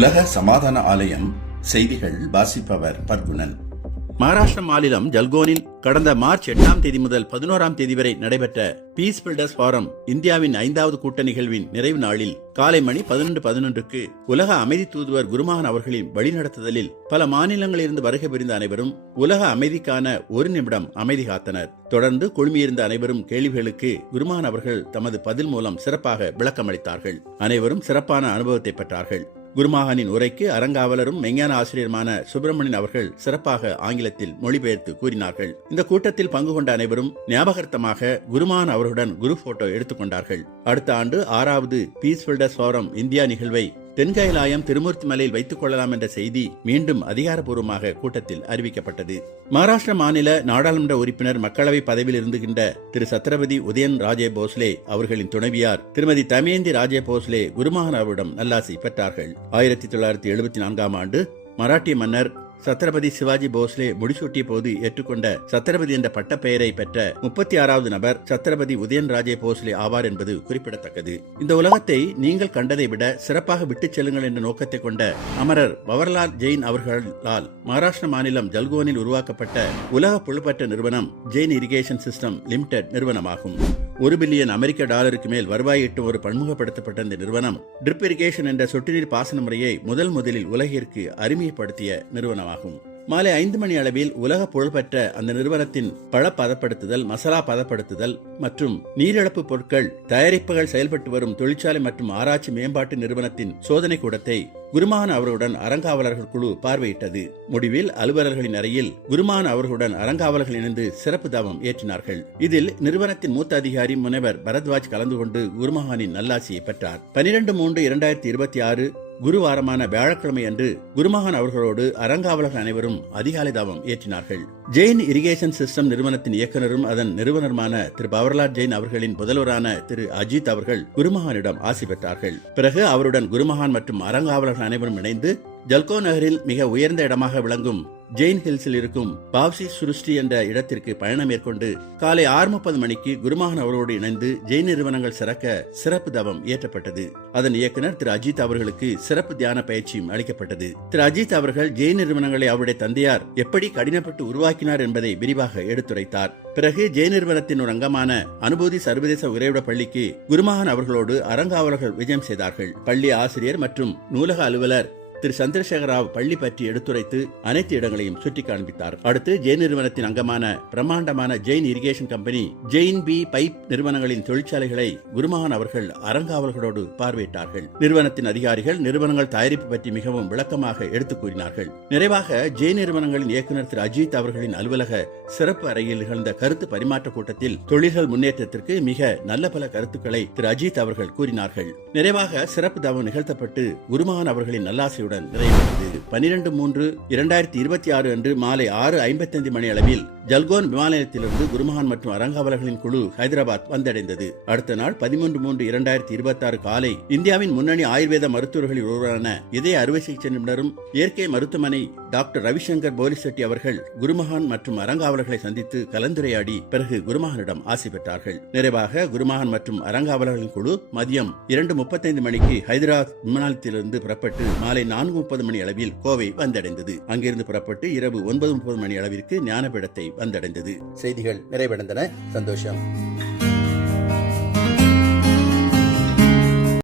உலக சமாதான ஆலயம் செய்திகள் வாசிப்பவர் பர்குணன். மகாராஷ்டிர மாநிலம் ஜல்கோனில் கடந்த மார்ச் 8ஆம் தேதி முதல் 11ஆம் தேதி வரை நடைபெற்ற பீஸ் பில்டர்ஸ் ஃபாரம் இந்தியாவின் 5வது கூட்ட நிகழ்வின் நிறைவு நாளில் காலை மணி 11:11க்கு உலக அமைதி தூதுவர் குருமகன் அவர்களின் வழிநடத்துதலில் பல மாநிலங்களிலிருந்து வருகை புரிந்த அனைவரும் உலக அமைதிக்கான ஒரு நிமிடம் அமைதி காத்தனர். தொடர்ந்து குழுமியிருந்த அனைவரும் கேள்விகளுக்கு குருமகன் அவர்கள் தமது பதில் மூலம் சிறப்பாக விளக்கமளித்தார்கள். அனைவரும் சிறப்பான அனுபவத்தை பெற்றார்கள். குருமகனின் உரைக்கு அறங்காவலரும் மெஞ்ஞான ஆசிரியருமான சுப்பிரமணியன் அவர்கள் சிறப்பாக ஆங்கிலத்தில் மொழிபெயர்த்து கூறினார்கள். இந்த கூட்டத்தில் பங்கு கொண்ட அனைவரும் ஞாபகார்த்தமாக குருமகன் அவர்களுடன் குரு போட்டோ எடுத்துக்கொண்டார்கள். அடுத்த ஆண்டு 6வது பீஸ் பில்டர்ஸ் ஃபாரம் இந்தியா நிகழ்வை தென்கைலாயம் திருமூர்த்தி மலையில் வைத்துக் கொள்ளலாம் என்ற செய்தி மீண்டும் அதிகாரப்பூர்வமாக கூட்டத்தில் அறிவிக்கப்பட்டது. மகாராஷ்டிர மாநில நாடாளுமன்ற உறுப்பினர் மக்களவை பதவியில் இருந்துகின்ற திரு சத்ரபதி உதயன் ராஜே போஸ்லே அவர்களின் துணைவியார் திருமதி தமயந்தி ராஜே போஸ்லே குருமகன் அவரிடம் நல்லாசி பெற்றார்கள். 1974ஆம் ஆண்டு மராட்டிய மன்னர் சத்ரபதி சிவாஜி போஸ்லே முடிசூட்டிய போது ஏற்றுக்கொண்ட சத்ரபதி என்ற பட்டப்பெயரை பெற்ற 36வது நபர் சத்ரபதி உதயன் ராஜே போஸ்லே ஆவார் என்பது குறிப்பிடத்தக்கது. இந்த உலகத்தை நீங்கள் கண்டதை விட சிறப்பாக விட்டுச் செல்லுங்கள் என்ற நோக்கத்தை கொண்ட அமரர் பவர்லால் ஜெயின் அவர்களால் மகாராஷ்டிர மாநிலம் ஜல்கோனில் உருவாக்கப்பட்ட உலக புகழ்பெற்ற நிறுவனம் ஜெயின் இரிகேஷன் சிஸ்டம் லிமிடெட் நிறுவனமாகும். $1 பில்லியன் அமெரிக்க மேல் வருவாய் ஈட்டும் ஒரு பன்முகப்படுத்தப்பட்ட இந்த நிறுவனம் ட்ரிப் இரிகேஷன் என்ற சொட்டு நீர் பாசன முறையை முதலில் உலகிற்கு அறிமுகப்படுத்திய நிறுவனமாகும். மாலை 5 மணி அளவில் உலக புகழ்பெற்ற அந்த நிறுவனத்தின் பழ பதப்படுத்துதல், மசாலா பதப்படுத்துதல் மற்றும் நீரிழப்பு பொருட்கள் தயாரிப்புகள் செயல்பட்டு வரும் தொழிற்சாலை மற்றும் ஆராய்ச்சி மேம்பாட்டு நிறுவனத்தின் சோதனை கூடத்தை குருமகன் அவர்களுடன் அறங்காவலர்கள் குழு பார்வையிட்டது. முடிவில் அலுவலர்களின் அறையில் குருமகன் அவர்களுடன் அறங்காவலர்கள் இணைந்து சிறப்பு தவம் ஏற்றினார்கள். இதில் நிறுவனத்தின் மூத்த அதிகாரி முனைவர் பரத்வாஜ் கலந்து கொண்டு குருமகனின் நல்லாசியை பெற்றார். 12/3/2026 குருவாரமான வியாழக்கிழமை அன்று குருமகன் அவர்களோடு அறங்காவலர்கள் அனைவரும் அதிகாலை தவம் ஏற்றினார்கள். ஜெயின் இரிகேஷன் சிஸ்டம் நிறுவனத்தின் இயக்குநரும் அதன் நிறுவனருமான திரு பவர்லால் ஜெயின் அவர்களின் புதல்வரான திரு அஜித் அவர்கள் குருமகனிடம் ஆசி பெற்றார்கள். பிறகு அவருடன் குருமகன் மற்றும் அறங்காவலர்கள் அனைவரும் இணைந்து ஜல்கோ நகரில் மிக உயர்ந்த இடமாக விளங்கும் ஜெயின் ஹில்ஸில் இருக்கும் பாவ்சி சுருஷ்டி என்ற இடத்திற்கு பயணம் மேற்கொண்டு காலை 6:30 மணிக்கு குருமகன் அவரோடு இணைந்து ஜெயின் நிறுவனங்கள் சிறக்க சிறப்பு தவம் ஏற்றப்பட்டது. அதன் இயக்குனர் திரு அஜித் அவர்களுக்கு சிறப்பு தியான பயிற்சியும் அளிக்கப்பட்டது. திரு அஜித் அவர்கள் ஜெயின் நிறுவனங்களை அவருடைய தந்தையார் எப்படி கடினப்பட்டு உருவாக்கினார் என்பதை விரிவாக எடுத்துரைத்தார். பிறகு ஜெயின் நிறுவனத்தின் ஒரு அங்கமான அனுபூதி சர்வதேச உறைவிட பள்ளிக்கு குருமகன் அவர்களோடு அறங்காவலர்கள் விஜயம் செய்தார்கள். பள்ளி ஆசிரியர் மற்றும் நூலக அலுவலர் திரு சந்திரசேகர ராவ் பள்ளி பற்றி எடுத்துரைத்து அனைத்து இடங்களையும் சுட்டி காண்பித்தார். அடுத்து ஜெயின் நிறுவனத்தின் அங்கமான பிரம்மாண்டமான Jain irrigation company, Jain P pipe நிறுவனங்களின் தொழிற்சாலைகளை குருமகன் அவர்கள் அறங்காவலர்களோடு பார்வையிட்டார்கள். நிறுவனத்தின் அதிகாரிகள் நிறுவனங்கள் தயாரிப்பு பற்றி மிகவும் விளக்கமாக எடுத்துக் கூறினார்கள். நிறைவாக ஜெயின் நிறுவனங்களின் இயக்குநர் திரு அஜித் அவர்களின் அலுவலக சிறப்பு அறையில் நிகழ்ந்த கருத்து பரிமாற்ற கூட்டத்தில் தொழில்கள் முன்னேற்றத்திற்கு மிக நல்ல பல கருத்துக்களை திரு அஜித் அவர்கள் கூறினார்கள். நிறைவாக சிறப்பு தவம் நிகழ்த்தப்பட்டு குருமகன் அவர்களின் நல்லாசியுடன் நிறைவேறியது. 12/3/2026 அன்று மாலை 6:55 மணி அளவில் ஜல்கோன் விமான நிலையத்திலிருந்து குருமகன் மற்றும் அறங்காவலர்களின் குழு ஹைதராபாத் வந்தடைந்தது. அடுத்த நாள் 13/3/2026 காலை இந்தியாவின் முன்னணி ஆயுர்வேத மருத்துவர்களில் ஒருவரான இதய அறுவை சிகிச்சை நிபுணரும் இயற்கை மருத்துவமனை டாக்டர் ரவிசங்கர் போலிசெட்டி அவர்கள் குருமகன் மற்றும் அறங்காவலர்களை சந்தித்து கலந்துரையாடி பிறகு குருமகனிடம் ஆசி பெற்றார்கள். நிறைவாக குருமகன் மற்றும் அறங்காவலர்களின் குழு மதியம் 2:35 மணிக்கு ஹைதராபாத் விமான நிலையத்திலிருந்து புறப்பட்டு மாலை 4:30 மணி அளவில் கோவை வந்தடைந்தது. அங்கிருந்து புறப்பட்டு இரவு 9:30 மணி அளவிற்கு ஞானபீடத்தை வந்தடைந்தது. செய்திகள் நிறைவடைந்தன. சந்தோஷம்.